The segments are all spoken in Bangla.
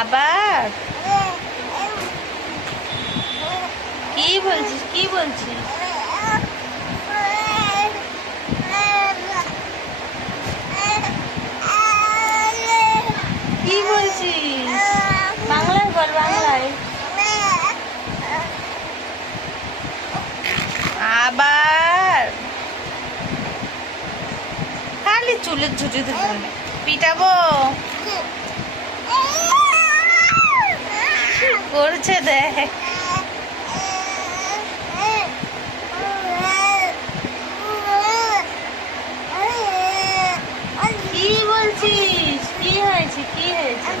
আবার কি বলছিস? কি বলছিস? কি বলছিস? বাংলায় বল, বাংলায়। আবার। খালি চুলের ঝুটি ধরে পিটাবো। করছে দেখ। কি বলছিস? কি হয়েছে? কি হয়েছে?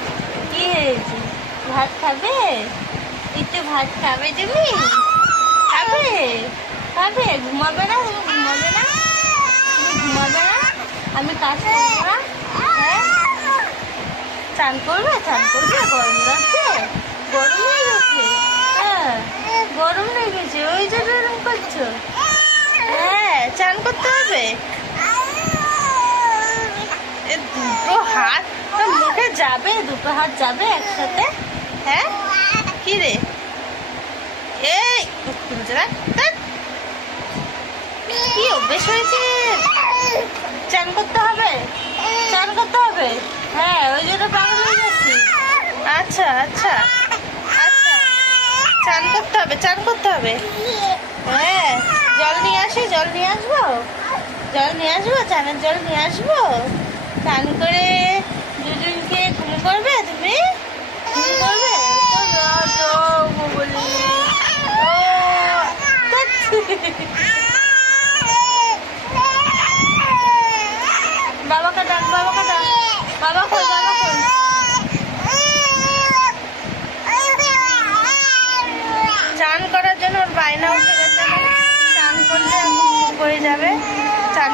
কি হয়েছে? ভাত খাবে? একটু ভাত খাবে তুমি? খাবে? খাবে? ঘুমাবে না? ঘুমাবে না? তুমি ঘুমাবে না? আমি কাজ করব না? হ্যাঁ? চান করবে? চান করবে? গরম লাগছে? গরম লেগেছে হ্যাঁ গরম লেগেছে ওই জন্য এরকম করছ? হ্যাঁ চান করতে হবে? দুটো হাত মুখে যাবে? দুটো হাত যাবে একসাথে? হ্যাঁ? কি রে? এই কি অভ্যেস হয়েছে? চান করতে হবে? চান করতে হবে? হ্যাঁ ওই জন্য পাগল হয়ে যাচ্ছি। আচ্ছা আচ্ছা। চান করতে হবে, চান করতে হবে। হ্যাঁ জল নিয়ে আসি, জল নিয়ে আসব? জল নিয়ে আসব, চানের জল নিয়ে আসব? চান করে দুজনকে ঘুম করবে তুমি? ঘুম করবে। বাবাকে ডাক বাবাকে ডাক বাবা হয়ে যাবে। চান